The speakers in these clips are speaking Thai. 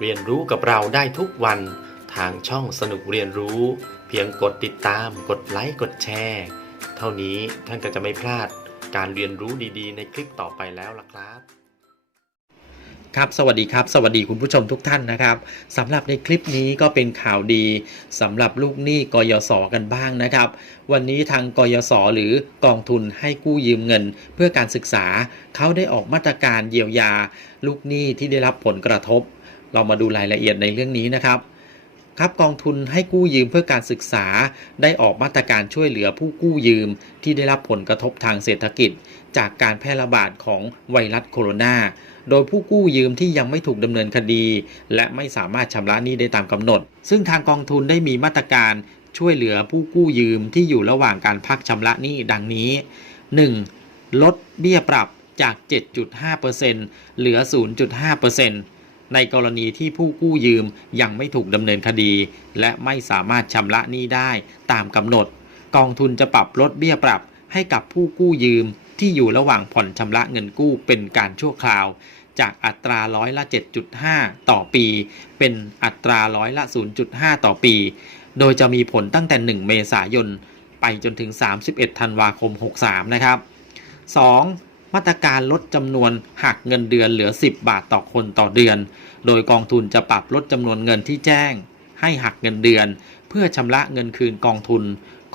เรียนรู้กับเราได้ทุกวันทางช่องสนุกเรียนรู้ เพียงกดติดตาม กดไลค์กดแชร์ เท่านี้ท่านก็จะไม่พลาดการเรียนรู้ดีๆ ในคลิปต่อไปแล้วล่ะครับ ครับสวัสดีครับ สวัสดีคุณผู้ชมทุกท่านนะครับสำหรับในคลิปนี้ก็เป็นข่าวดีสำหรับลูกหนี้กยศกันบ้างนะครับ วันนี้ทางกยศหรือกองทุนให้กู้ยืมเงิน เพื่อการศึกษาเขาได้ออกมาตรการเยียวยา ลูกหนี้ที่ได้รับผลกระทบ เรามาดูรายละเอียดในเรื่องนี้นะครับครับกองทุนให้กู้ยืมเพื่อการศึกษาได้ออกมาตรการช่วยเหลือผู้กู้ยืม ที่ได้รับผลกระทบทางเศรษฐกิจ จากการแพร่ระบาดของไวรัสโคโรนา โดยผู้กู้ยืมที่ยังไม่ถูกดำเนินคดี และไม่สามารถชำระหนี้ได้ตามกำหนด ซึ่งทางกองทุนได้มีมาตรการช่วยเหลือผู้กู้ยืมที่อยู่ระหว่างการพักชำระหนี้ดังนี้ 1. ลดเบี้ยปรับจาก 7.5%เหลือ 0.5% ในกรณีที่ผู้กู้ยืมยังไม่ถูกดำเนินคดี และไม่สามารถชำระหนี้ได้ตามกำหนด กองทุนจะปรับลดเบี้ยปรับให้กับผู้กู้ยืมที่อยู่ระหว่างผ่อนชำระเงินกู้เป็นการชั่วคราว จากอัตราร้อยละ 7.5 ต่อปี เป็นอัตราร้อยละ 0.5 ต่อปี โดยจะมีผลตั้งแต่ 1 เมษายน ไปจนถึง 31 ธันวาคม 63 นะครับ 2. มาตรการลดจำนวนหักเงินเดือนเหลือ 10 บาทต่อคนต่อเดือน โดยกองทุนจะปรับลดจำนวนเงินที่แจ้ง ให้หักเงินเดือน เพื่อชำระเงินคืนกองทุน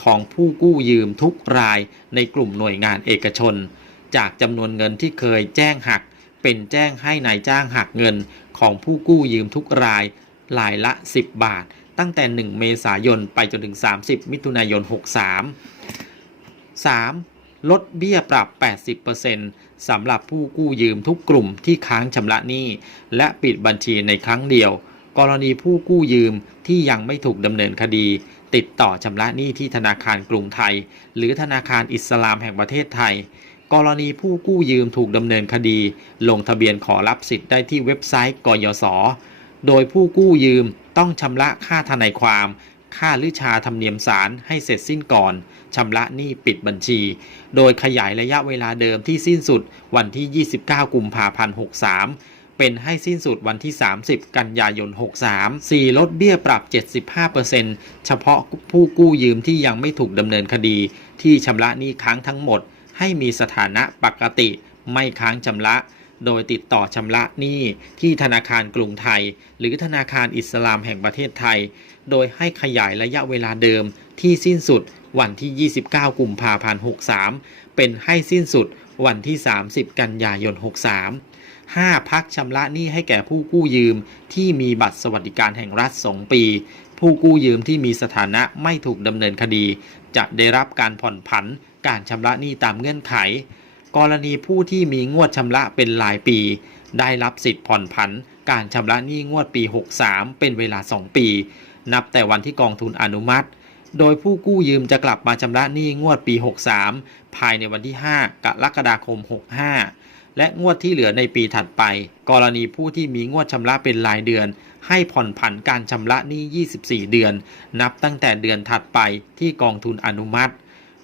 ของผู้กู้ยืมทุกรายในกลุ่มหน่วยงานเอกชน จากจำนวนเงินที่เคยแจ้งหัก เป็นแจ้งให้นายจ้างหักเงินของผู้กู้ยืมทุกรายรายละ 10 บาท ตั้งแต่ 1 เมษายนไปจนถึง 30 มิถุนายน 63 3. ลดเบี้ยปรับ 80%สำหรับผู้กู้ยืมทุกกลุ่มที่ค้างชำระหนี้ และปิดบัญชีในครั้งเดียว กรณีผู้กู้ยืมที่ยังไม่ถูกดำเนินคดี ติดต่อชำระหนี้ที่ธนาคารกรุงไทย หรือธนาคารอิสลามแห่งประเทศไทย กรณีผู้กู้ยืมถูกดำเนินคดี ลงทะเบียนขอรับสิทธิ์ได้ที่เว็บไซต์กยศโดยผู้กู้ยืมต้องชำระค่าทนายความ ค่าลือชาธรรมเนียมศาลให้เสร็จสิ้นก่อนชำระหนี้ปิดบัญชี โดยขยายระยะเวลาเดิมที่สิ้นสุดวันที่ 29 กุมภาพันธ์ 63 เป็นให้สิ้นสุดวันที่ 30 กันยายน 63 4 ลดเบี้ยปรับ 75%เฉพาะผู้กู้ยืมที่ยังไม่ถูกดำเนินคดี ที่ชำระหนี้ค้างทั้งหมด ให้มีสถานะปกติ ไม่ค้างชำระ โดยติดต่อชำระหนี้ที่ธนาคารกรุงไทย หรือธนาคารอิสลามแห่งประเทศไทย โดยให้ขยายระยะเวลาเดิมที่สิ้นสุดวันที่ 29 กุมภาพันธ์ 63 เป็นให้สิ้นสุดวันที่ 30 กันยายน 63 5. พักชำระหนี้ให้แก่ผู้กู้ยืมที่มีบัตรสวัสดิการแห่งรัฐ 2 ปี ผู้กู้ยืมที่มีสถานะไม่ถูกดำเนินคดี จะได้รับการผ่อนผันการชำระหนี้ตามเงื่อนไข กรณีผู้ที่มีงวดชำระเป็นรายปี ได้รับสิทธิ์ผ่อนผัน การชำระหนี้งวดปี 63 เป็นเวลา 2 ปี นับแต่วันที่กองทุนอนุมัติ โดยผู้กู้ยืมจะกลับมาชำระหนี้งวดปี 63 ภายในวันที่ 5 กรกฎาคม 65 และงวดที่เหลือในปีถัดไป กรณีผู้ที่มีงวดชำระเป็นรายเดือน ให้ผ่อนผันการชำระหนี้ 24 เดือน นับตั้งแต่เดือนถัดไปที่กองทุนอนุมัติ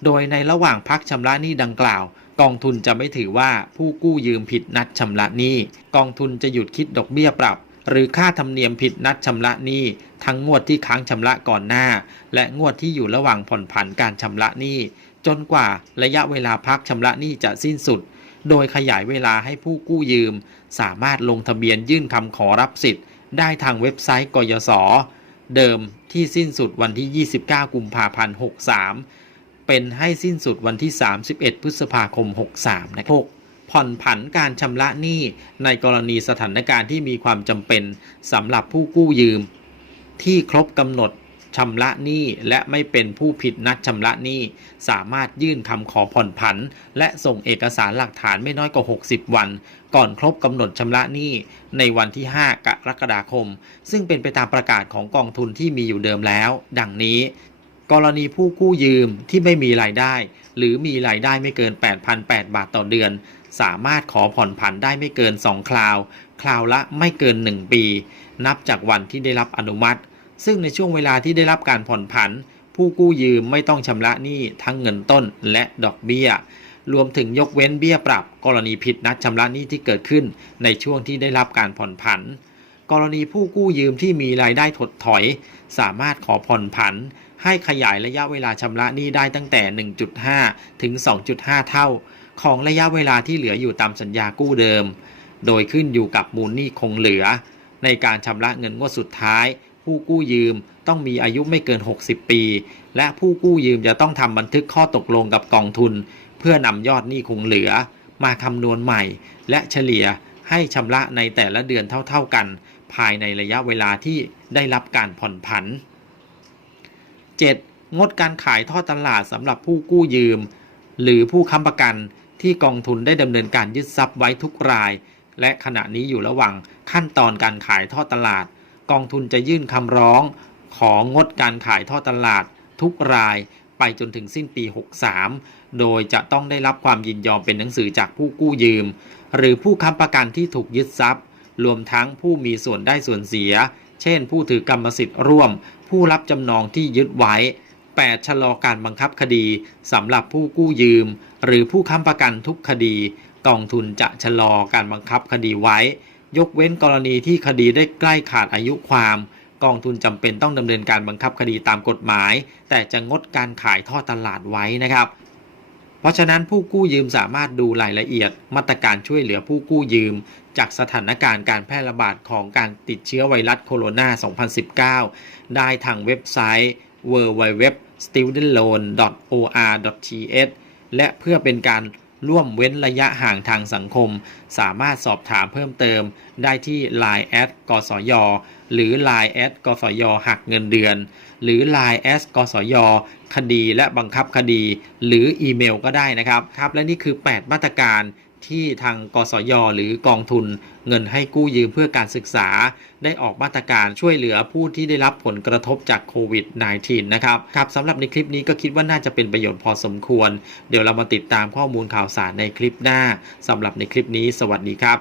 โดยในระหว่างพักชำระหนี้ดังกล่าว กองทุนจะไม่ถือว่าผู้กู้ยืมผิดนัดชำระหนี้ กองทุนจะหยุดคิดดอกเบี้ยปรับ หรือค่าธรรมเนียมผิดนัดชำระหนี้ ทั้งงวดที่ค้างชำระก่อนหน้า และงวดที่อยู่ระหว่างผ่อนผันการชำระหนี้ จนกว่าระยะเวลาพักชำระหนี้จะสิ้นสุด โดยขยายเวลาให้ผู้กู้ยืม สามารถลงทะเบียนยื่นคำขอรับสิทธิ์ ได้ทางเว็บไซต์กยศเดิมที่สิ้นสุดวันที่ 29 กุมภาพันธ์ 63 เป็นให้สิ้นสุดวันที่ 31 พฤษภาคม 63 นะครับผ่อนผันการชำระหนี้ในกรณีสถานการณ์ที่มีความจำเป็นสำหรับผู้กู้ยืม ที่ครบกำหนดชำระหนี้และไม่เป็นผู้ผิดนัดชำระหนี้สามารถยื่นคำขอผ่อนผัน และส่งเอกสารหลักฐานไม่น้อยกว่า 60 วัน ก่อนครบกำหนดชำระหนี้ในวันที่ 5 กรกฎาคม ซึ่งเป็นไปตามประกาศของกองทุนที่มีอยู่เดิมแล้ว ดังนี้ กรณีผู้กู้ยืมที่ไม่มีรายได้ หรือมีรายได้ไม่เกิน8,008บาทต่อเดือน สามารถขอผ่อนผันได้ไม่เกิน 2 คราว คราวละไม่เกิน 1 ปี นับจากวันที่ได้รับอนุมัติ ซึ่งในช่วงเวลาที่ได้รับการผ่อนผัน ผู้กู้ยืมไม่ต้องชำระหนี้ทั้งเงินต้นและดอกเบี้ย รวมถึงยกเว้นเบี้ยปรับ กรณีผิดนัดชำระหนี้ที่เกิดขึ้น ในช่วงที่ได้รับการผ่อนผัน กรณีผู้กู้ยืมที่มีรายได้ถดถอย สามารถขอผ่อนผัน ให้ขยายระยะเวลาชำระหนี้ได้ตั้งแต่ 1.5 ถึง 2.5 เท่า ของระยะเวลาที่เหลืออยู่ตามสัญญากู้เดิม โดยขึ้นอยู่กับมูลหนี้คงเหลือ ในการชำระเงินงวดสุดท้าย ผู้กู้ยืมต้องมีอายุไม่เกิน 60 ปี และผู้กู้ยืมจะต้องทำบันทึกข้อตกลงกับกองทุน เพื่อนำยอดหนี้คงเหลือ มาคำนวณใหม่ และเฉลี่ยให้ชำระในแต่ละเดือนเท่า ๆกัน ภายในระยะเวลาที่ได้รับการผ่อนผัน 7. งดการขายทอดตลาดสำหรับผู้กู้ยืม หรือผู้ค้ำประกันที่กองทุนได้ดำเนินการยึดทรัพย์ไว้ทุกราย และขณะนี้อยู่ระหว่างขั้นตอนการขายทอดตลาด กองทุนจะยื่นคำร้อง ของดการขายทอดตลาด ทุกรายไปจนถึงสิ้นปี 63 โดยจะต้องได้รับความยินยอมเป็นหนังสือจากผู้กู้ยืม หรือผู้ค้ำประกันที่ถูกยึดทรัพย์ รวมทั้งผู้มีส่วนได้ส่วนเสีย เช่น ผู้ถือกรรมสิทธิ์ร่วม ผู้รับจำนองที่ยึดไว้ 8. ชะลอการบังคับคดีสำหรับผู้กู้ยืม หรือผู้ค้ำประกันทุกคดี กองทุนจะชะลอการบังคับคดีไว้ ยกเว้นกรณีที่คดีได้ใกล้ขาดอายุความ กองทุนจำเป็นต้องดำเนินการบังคับคดีตามกฎหมาย แต่จะงดการขายท่อตลาดไว้นะครับเพราะฉะนั้นผู้กู้ยืมสามารถดูรายละเอียด มาตรการช่วยเหลือผู้กู้ยืม จากสถานการณ์การแพร่ระบาดของการติดเชื้อไวรัสโคโรนา 2019 ได้ทางเว็บไซต์ www.studentloan.or.th และเพื่อเป็นการร่วมเว้นระยะห่างทางสังคม สามารถสอบถามเพิ่มเติมได้ที่ Line แอดกสย หรือ Line แอดกสย หักเงินเดือน หรือ Line แอดกสย คดีและบังคับคดี หรืออีเมลก็ได้นะครับครับ และนี่คือ 8 มาตรการ ที่ทางกสยหรือกองทุน เงินให้กู้ยืมเพื่อการศึกษา ได้ออกมาตรการช่วยเหลือผู้ที่ได้รับผลกระทบจากโควิด -19 นะครับครับสำหรับในคลิปนี้ก็คิดว่าน่าจะเป็นประโยชน์พอสมควร เดี๋ยวเรามาติดตามข้อมูลข่าวสารในคลิปหน้าสำหรับในคลิปนี้ สวัสดีครับ